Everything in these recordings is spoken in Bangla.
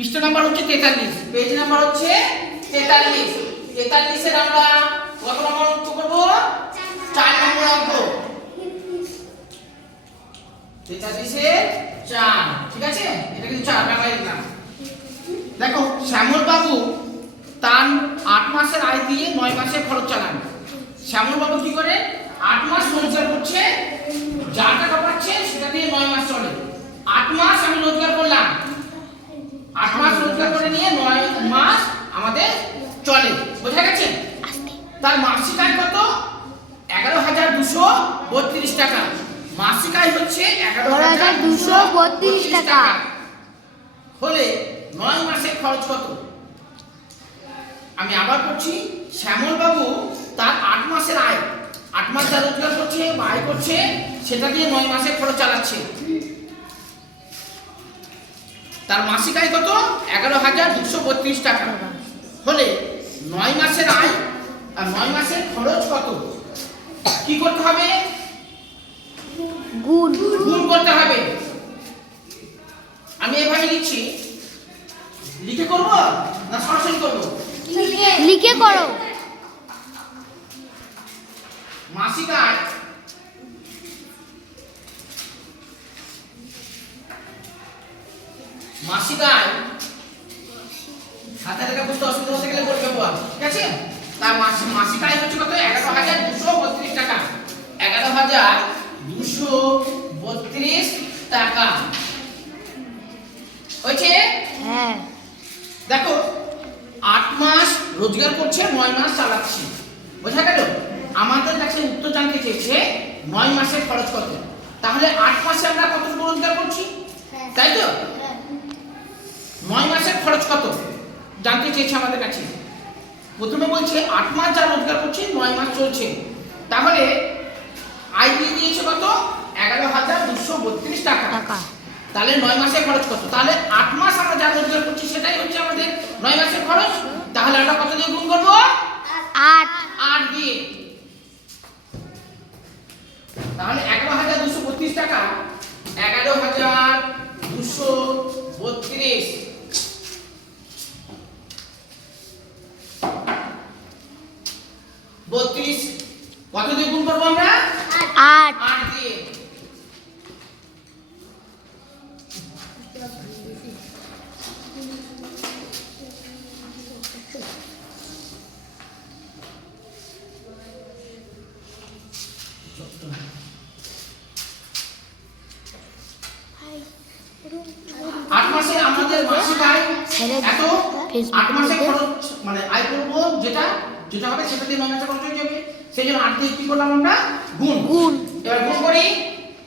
পৃষ্ঠ নাম্বার হচ্ছে তেতাল্লিশ পেজ নাম্বার হচ্ছে তেতাল্লিশ। তেতাল্লিশের আমরা কত নম্বর অঙ্ক করব? চার নম্বর অঙ্ক। তেতাল্লিশের চার, ঠিক আছে? এটা কিন্তু চার বাংলায় লিখলাম দেখো শ্যামল বাবু তার আট মাসের আয় দিয়ে নয় মাসে খরচ চালান। শ্যামল বাবু কি করে? আট মাস রোজগার করছে যা টাকা পাচ্ছে সেটা দিয়ে নয় মাস চলে। আট মাস আমি রোজগার করলাম। আট মাস রোজগার করে নিয়ে নয় মাস আমাদের চলে বোঝা গেছে? তার মাসিক আয় কত? এগারো হাজার দুশো বত্রিশ টাকা। মাসিক আয় হচ্ছে এগারো হাজার দুশো বত্রিশ টাকা। হলে নয় মাসের খরচ কত? আমি আবার করছি শ্যামল বাবু তার আট মাসের আয়। আট মাস যা রোজগার করছে বা আয় করছে সেটা দিয়ে নয় মাসের খরচ চালাচ্ছে। তার মাসিক আয় কত? এগারো হাজার দুশো বত্রিশ টাকা। হলে নয় মাসের আয় আর নয় মাসের খরচ কত? কি করতে হবে? গুণ। করতে হবে। আমি এভাবে লিখছি। লিখে করব না সরাসরি করব? লিখে করো। মাসিক আয় মাসিক আয় হাতে লেখা বুঝতে অসুবিধা হতে গেলে বলবে বাবা ঠিক আছে? তার মাসিক মাসিক আয় হচ্ছে কত? এগারো হাজার দুশো বত্রিশ টাকা। এগারো হাজার দুশো বত্রিশ টাকা। হয়েছে? হ্যাঁ। দেখো আট মাস রোজগার করছে নয় মাস চালাচ্ছে। বোঝা গেল? আমাদের কাছে উত্তর জানতে চেয়েছে নয় মাসের খরচ কত তাহলে আট মাসে আমরা কতটুকু রোজগার করছি? তাই তো? নয় মাসের খরচ কত? জানতে চেয়েছে আমাদের কাছে। প্রথমে বলছে আট মাস যা রোজগার করছে নয় মাস চলছে। তাহলে আয় দিয়ে দিয়েছে কত? এগারো হাজার দুশো বত্রিশ টাকা। তাহলে নয় মাসের খরচ কত? তাহলে আট মাস আমরা যা রোজগার করছি সেটাই হচ্ছে আমাদের নয় মাসের খরচ। তাহলে আমরা কত দিয়ে গুণ করব? আট। আট দিয়ে। তাহলে এগারো হাজার দুশো বত্রিশ টাকা এগারো হাজার দুশো বত্রিশ বত্রিশ কত দিয়ে গুণ করব আমরা আট আট দিয়ে আট মাসে আমাদের মাসিক আয় এত আট মাসে খরচ মানে আয় করব যেটা যেটা হবে সেটা দিয়ে নয় মাসে খরচ হয়ে যাবে সেই জন্য আট দিয়ে কি করলাম আমরা? গুণ। গুণ। এবার গুণ করি।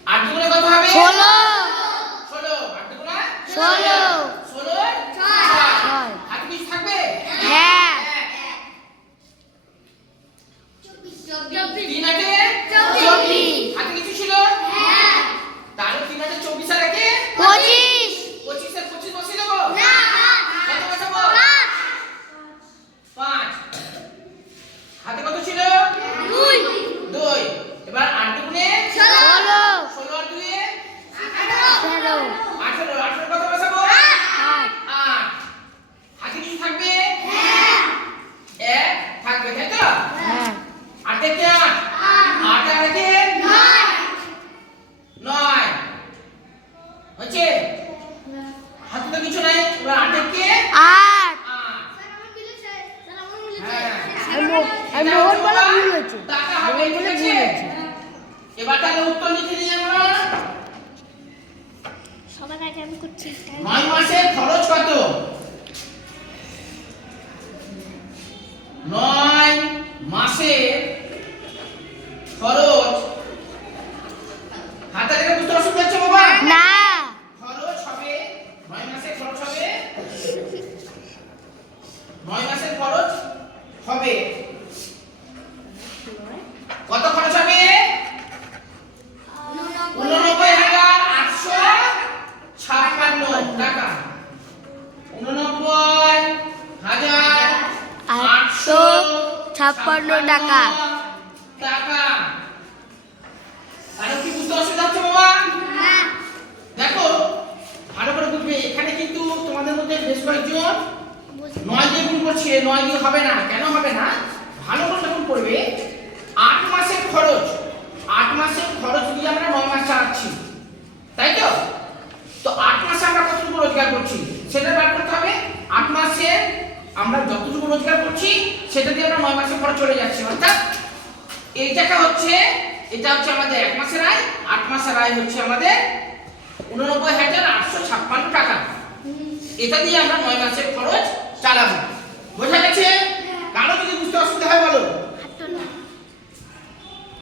আট গুণে কত হবে? ষোলো। ষোলো। আট গুণে ষোলো। ষোলো। ছয়। কিছু থাকবে? হ্যাঁ। আটে চব্বিশ। হাতে কিছু ছিল তাহলে তিন আটে চব্বিশ আর একে পঁচিশ পঁচিশের পঁচিশ বসিয়ে দেবো কত বসাবো পাঁচ হাতে কত ছিল দুই দুই এবার আট দুগুণে ষোলো ষোলো আর দুয়ে তেরো আঠেরো আঠেরো কত বসাবো আট আট হাতে কিছু থাকবে এক থাকবে তাই তো হ্যাঁ আটে কে আট আট আর একে নয় হচ্ছে হাতে তো কিছু নাই এবার আটে কে আট আট হ্যাঁ। আমি মো- আমি মোহন বলে ভুল হয়েছে। মোহন বলে ভুল হয়েছে। এবার তাহলে উত্তর লিখে দিই আমরা। সবার আগে আমি করছি। নয় মাসের খরচ কত? নয় মাসের খরচ হাতে ছাপ্পান্ন টাকা। টাকা। তাহলে কি বুঝতে অসুবিধা হচ্ছে বাবা? হ্যাঁ। দেখো ভালো করে বুঝবে। এখানে কিন্তু তোমাদের মধ্যে বেশ কয়েকজন নয় দিয়ে গুণ করছে নয় দিয়ে হবে না। আমরা যতটুকু রোজগার করছি, সেটা দিয়ে আমরা নয় মাসের পরে চলে যাচ্ছি। অর্থাৎ এই টাকা হচ্ছে, এটা হচ্ছে আমাদের এক মাসের আয়, আট মাসের আয় হচ্ছে আমাদের উননব্বই হাজার আটশো ছাপ্পান্ন টাকা। এটা দিয়ে আমরা নয় মাসের খরচ চালাবো। বোঝা গেছে?